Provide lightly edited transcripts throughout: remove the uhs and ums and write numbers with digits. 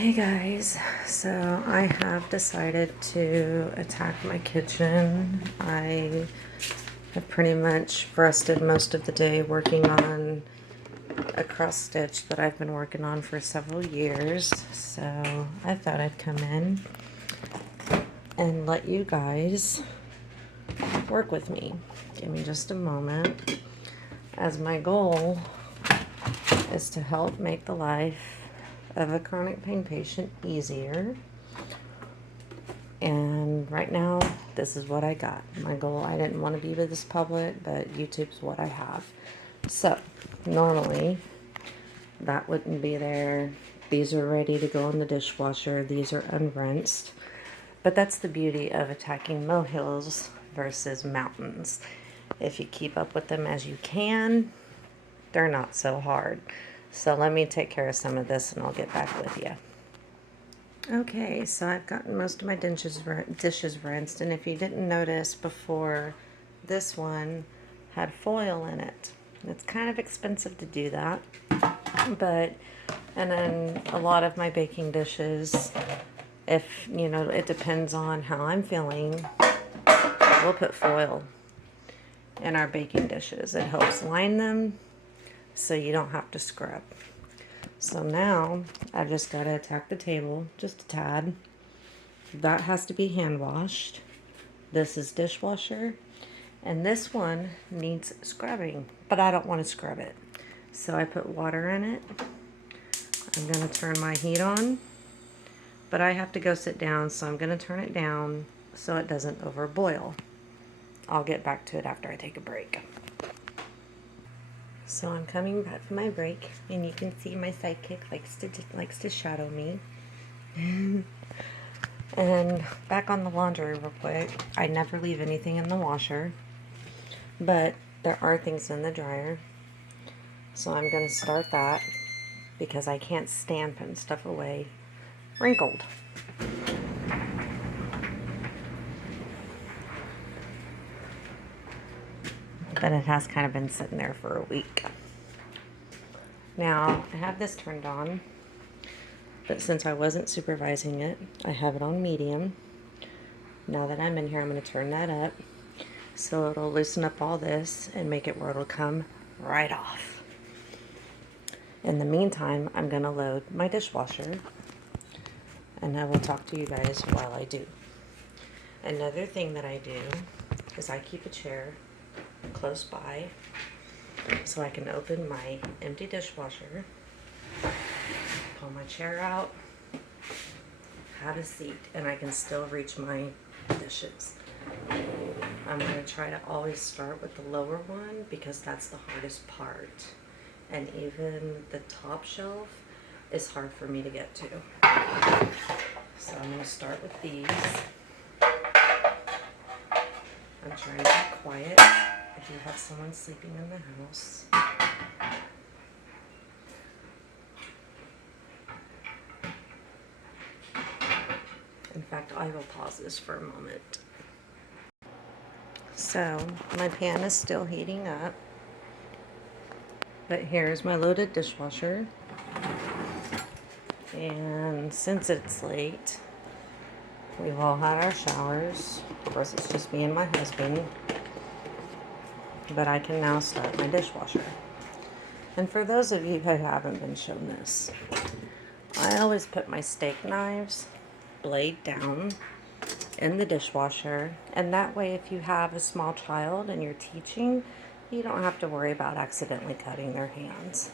Hey guys, so I have decided to attack my kitchen. I have pretty much rested most of the day working on a cross stitch that I've been working on for several years. So I thought I'd come in and let you guys work with me. Give me just a moment, as my goal is to help make the life of a chronic pain patient easier. And right now, this is what I got. My goal, I didn't want to be with this public, but YouTube's what I have. So, normally, that wouldn't be there. These are ready to go in the dishwasher. These are unrinsed. But that's the beauty of attacking molehills versus mountains. If you keep up with them as you can, they're not so hard. So let me take care of some of this and I'll get back with you. Okay, so I've gotten most of my dishes rinsed, and if you didn't notice before, this one had foil in it. It's kind of expensive to do that, but, and then a lot of my baking dishes, if, you know, it depends on how I'm feeling, we'll put foil in our baking dishes. It helps line them so you don't have to scrub. So now I've just got to attack the table just a tad. That has to be hand washed. This is dishwasher. And this one needs scrubbing, but I don't want to scrub it. So I put water in it. I'm going to turn my heat on, but I have to go sit down, so I'm going to turn it down so it doesn't overboil. I'll get back to it after I take a break. So I'm coming back from my break, and you can see my sidekick likes to shadow me. And back on the laundry real quick. I never leave anything in the washer, but there are things in the dryer. So I'm going to start that because I can't stand putting stuff away wrinkled. But it has kind of been sitting there for a week. Now, I have this turned on, but since I wasn't supervising it, I have it on medium. Now that I'm in here, I'm going to turn that up so it'll loosen up all this and make it where it'll come right off. In the meantime, I'm going to load my dishwasher, and I will talk to you guys while I do. Another thing that I do is I keep a chair close by so I can open my empty dishwasher, pull my chair out, have a seat, and I can still reach my dishes. I'm going to try to always start with the lower one because that's the hardest part, and even the top shelf is hard for me to get to. So I'm going to start with these. I'm trying to be quiet if you have someone sleeping in the house. In fact, I will pause this for a moment. So, my pan is still heating up, but here's my loaded dishwasher. And since it's late, we've all had our showers. Of course, it's just me and my husband. But I can now start my dishwasher. And for those of you who haven't been shown this, I always put my steak knives blade down in the dishwasher, and that way if you have a small child and you're teaching, you don't have to worry about accidentally cutting their hands.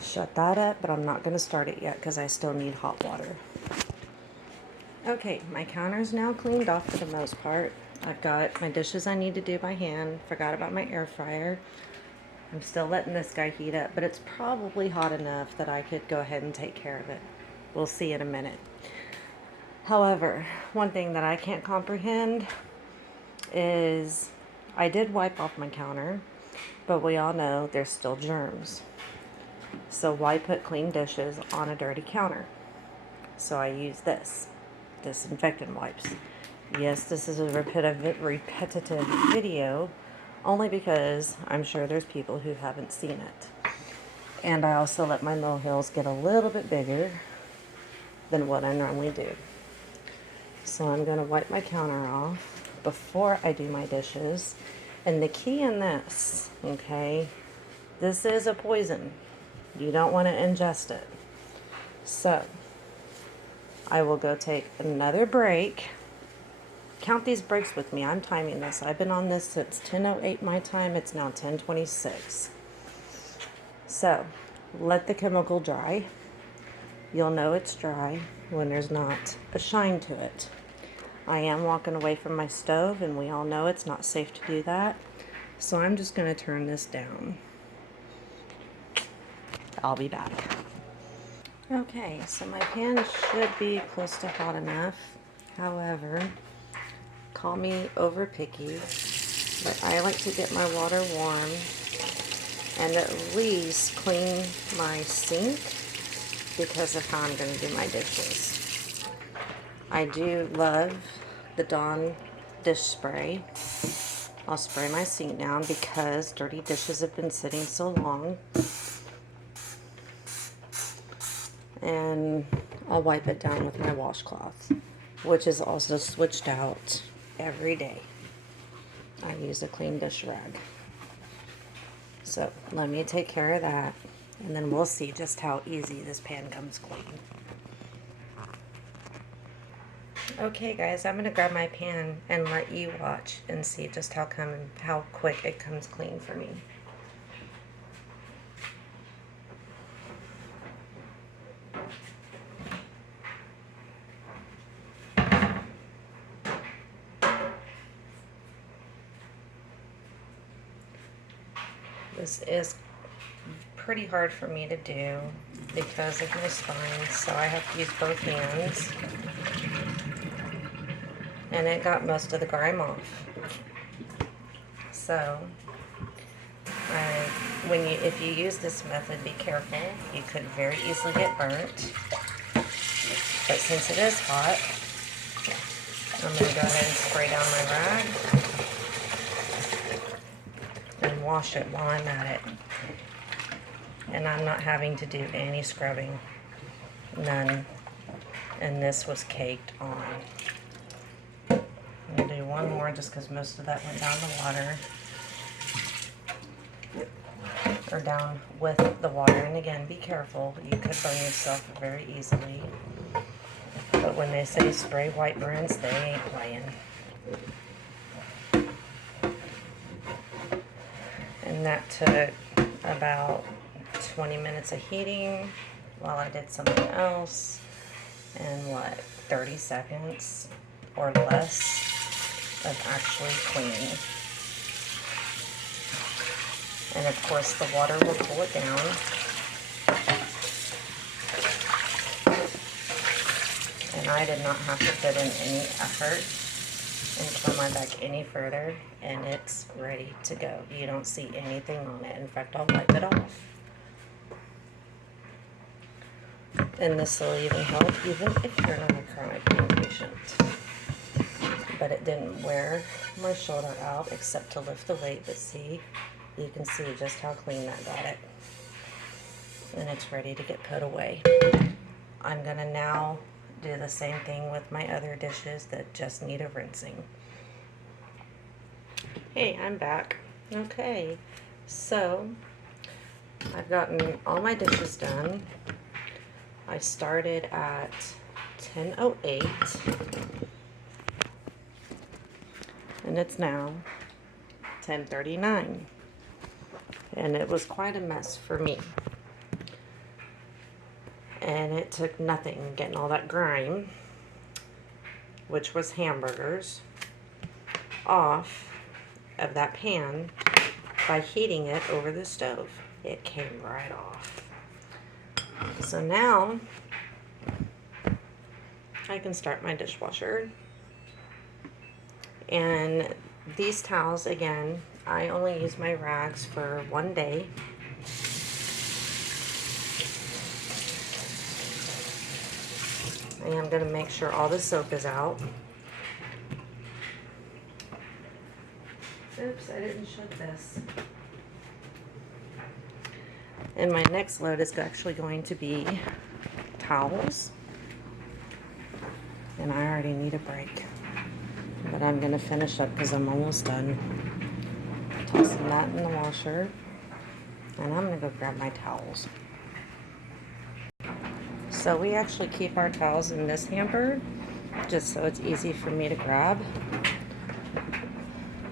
Shut that up, but I'm not going to start it yet because I still need hot water. Okay, my counter's now cleaned off for the most part. I've got my dishes I need to do by hand. Forgot about my air fryer. I'm still letting this guy heat up, but it's probably hot enough that I could go ahead and take care of it. We'll see in a minute. However, one thing that I can't comprehend is I did wipe off my counter, but we all know there's still germs. So why put clean dishes on a dirty counter? So I use this disinfectant wipes. Yes, this is a repetitive video, only because I'm sure there's people who haven't seen it. And I also let my molehills get a little bit bigger than what I normally do. So I'm going to wipe my counter off before I do my dishes. And the key in this, okay, this is a poison. You don't want to ingest it. So I will go take another break. Count these breaks with me. I'm timing this. I've been on this since 10:08 my time. It's now 10:26. So let the chemical dry. You'll know it's dry when there's not a shine to it. I am walking away from my stove, and we all know it's not safe to do that. So I'm just going to turn this down. I'll be back. Okay, so my pan should be close to hot enough. However, call me over picky, but I like to get my water warm and at least clean my sink because of how I'm going to do my dishes. I do love the Dawn dish spray. I'll spray my sink down because dirty dishes have been sitting so long. And I'll wipe it down with my washcloth, which is also switched out every day. I use a clean dish rag. So let me take care of that, and then we'll see just how easy this pan comes clean. Okay guys, I'm going to grab my pan and let you watch and see just how quick it comes clean for me. This is pretty hard for me to do because of my spine, so I have to use both hands. And it got most of the grime off. So, if you use this method, be careful. You could very easily get burnt. But since it is hot, I'm going to go ahead and spray down my rag and wash it while I'm at it. And I'm not having to do any scrubbing. None. And this was caked on. I'm going to do one more just because most of that went down the water. Or down with the water. And again, be careful. You could burn yourself very easily. But when they say spray white burns, they ain't playing. And that took about 20 minutes of heating while I did something else. And 30 seconds or less of actually cleaning. And of course the water will cool it down. And I did not have to put in any effort and turn my back any further, and it's ready to go. You don't see anything on it. In fact, I'll wipe it off. And this will even help even if you're not a chronic pain patient. But it didn't wear my shoulder out except to lift the weight, but see, you can see just how clean that got it. And it's ready to get put away. I'm gonna now do the same thing with my other dishes that just need a rinsing. Hey, I'm back. Okay, so I've gotten all my dishes done. I started at 10:08 and it's now 10:39, and it was quite a mess for me. And it took nothing getting all that grime, which was hamburgers, off of that pan by heating it over the stove. It came right off. So now I can start my dishwasher. And these towels, again, I only use my rags for one day. And I'm going to make sure all the soap is out. Oops, I didn't shut this. And my next load is actually going to be towels and I already need a break. But I'm going to finish up because I'm almost done. Tossing that in the washer. And I'm going to go grab my towels. So we actually keep our towels in this hamper just so it's easy for me to grab.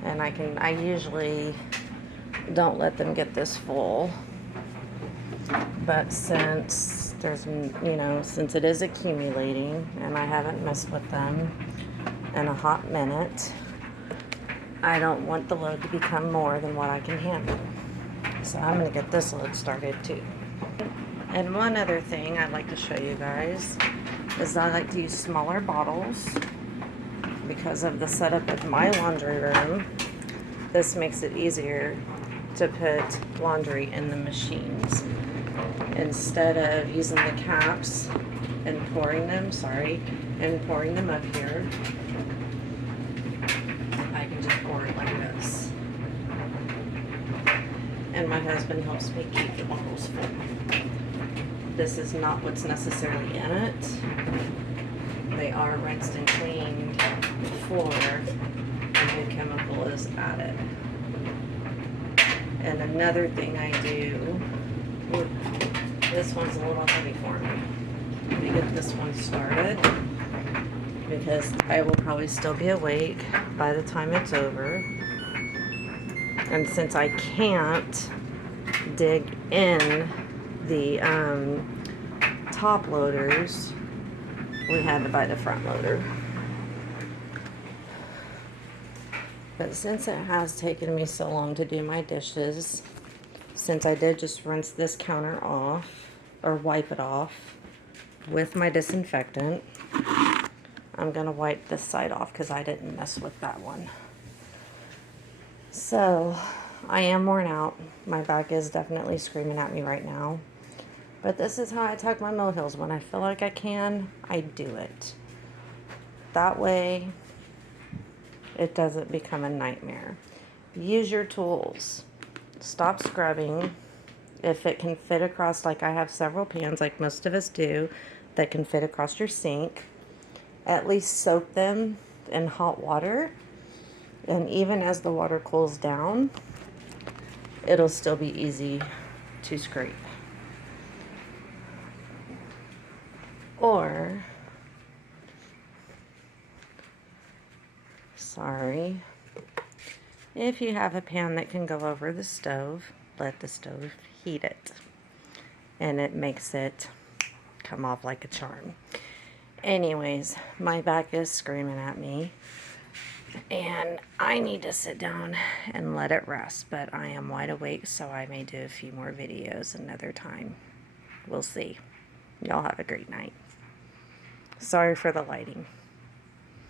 And I usually don't let them get this full. But since since it is accumulating and I haven't messed with them in a hot minute, I don't want the load to become more than what I can handle. So I'm going to get this load started too. And one other thing I'd like to show you guys is I like to use smaller bottles because of the setup of my laundry room. This makes it easier to put laundry in the machines. Instead of using the caps and pouring them up here, I can just pour it like this. And my husband helps me keep the bottles full. This is not what's necessarily in it. They are rinsed and cleaned before the new chemical is added. And another thing I do, this one's a little heavy for me. Let me get this one started because I will probably still be awake by the time it's over. And since I can't dig in the top loaders, we had to buy the front loader. But since it has taken me so long to do my dishes, since I did just rinse this counter off, or wipe it off with my disinfectant, I'm going to wipe this side off because I didn't mess with that one. So, I am worn out. My back is definitely screaming at me right now. But this is how I tuck my molehills. When I feel like I can, I do it. That way, it doesn't become a nightmare. Use your tools. Stop scrubbing. If it can fit across, like I have several pans, like most of us do, that can fit across your sink, at least soak them in hot water. And even as the water cools down, it'll still be easy to scrape. Or, if you have a pan that can go over the stove, let the stove heat it. And it makes it come off like a charm. Anyways, my back is screaming at me. And I need to sit down and let it rest. But I am wide awake, so I may do a few more videos another time. We'll see. Y'all have a great night. Sorry for the lighting.